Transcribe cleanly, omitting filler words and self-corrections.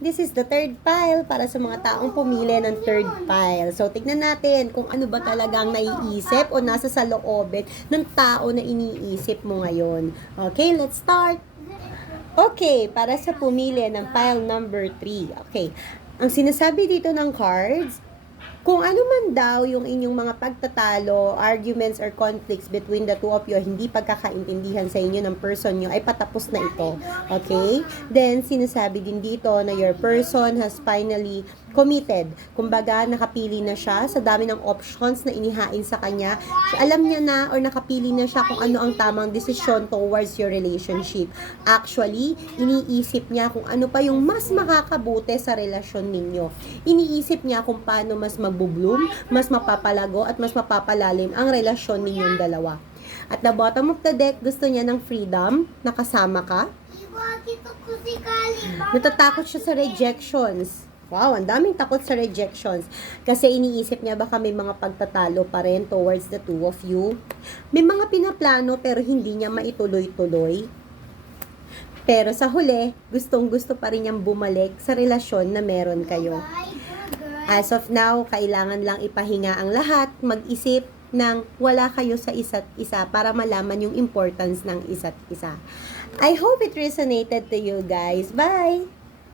this is the third pile para sa mga taong pumili ng third pile. So, tignan natin kung ano ba talagang naiisip o nasa sa loobin ng tao na iniisip mo ngayon. Okay, let's start. Okay, para sa pumili ng pile number 3. Okay, ang sinasabi dito ng cards, kung ano man daw yung inyong mga pagtatalo, arguments, or conflicts between the two of you, hindi pagkakaintindihan sa inyo ng person nyo, ay patapos na ito. Okay? Then, sinasabi din dito na your person has finally committed. Kumbaga, nakapili na siya sa dami ng options na inihain sa kanya. Alam niya na or nakapili na siya kung ano ang tamang desisyon towards your relationship. Actually, iniisip niya kung ano pa yung mas makakabuti sa relasyon ninyo. Iniisip niya kung paano mas magbubloom, mas mapapalago at mas mapapalalim ang relasyon ninyong dalawa. At the bottom of the deck, gusto niya ng freedom, nakasama ka. Natatakot siya sa rejections. Wow, ang daming takot sa rejections. Kasi iniisip niya baka may mga pagtatalo pa rin towards the two of you. May mga pinaplano pero hindi niya maituloy-tuloy. Pero sa huli, gustong-gusto pa rin niyang bumalik sa relasyon na meron kayo. As of now, kailangan lang ipahinga ang lahat, mag-isip ng wala kayo sa isa't isa para malaman yung importance ng isa't isa. I hope it resonated to you guys. Bye!